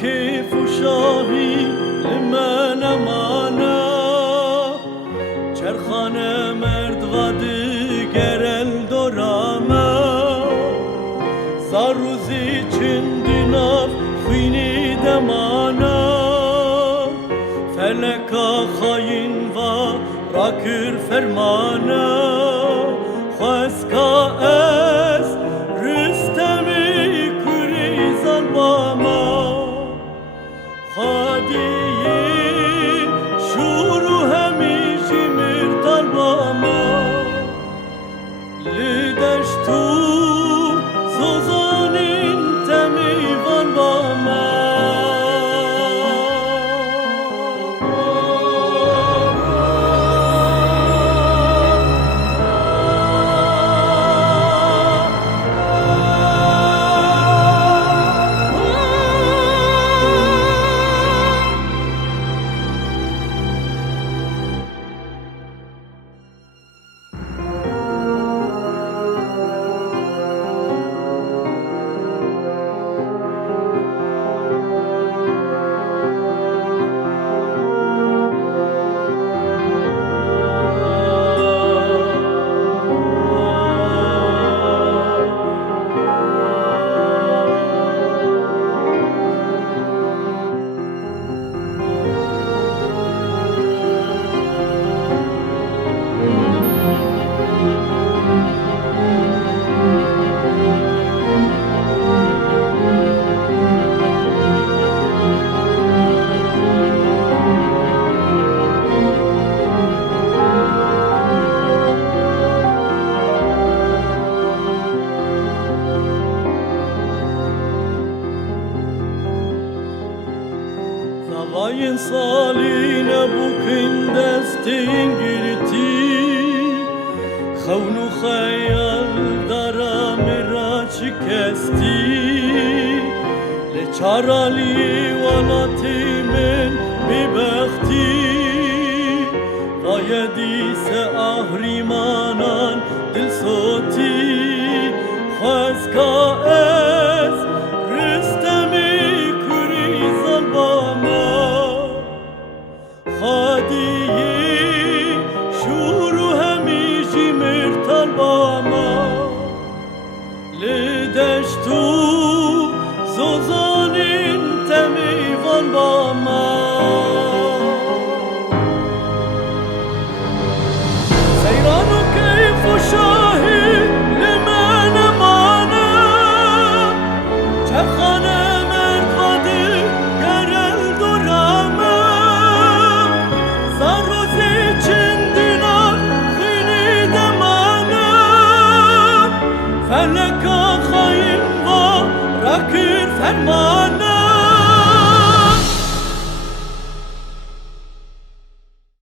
كيف شاهي لمن امانه چرخانه مرد و دیگر دورامه زاروزی چندیناف خوینی دمانه فلکا خاین و راکر فرمانه خواسکا از رستمی کریزان با ما خادیه شروع همیشه مرتال با ما لیدشتو زوزانین تمیوان با ما Zavayin saline bukin destin girti Xavnu khayal dara mera chikesti Le charali walati min bibakti Vayedi se ahrimanan dil soti Khazka ez ristemi kurizan ba خادیه شروع همیشه مرتال با ما لیدشتو زوزانین تمیوان با ما سیران و کیف و شاهی لمن امانه چرخانه فلکا خاین و راکر فرمانه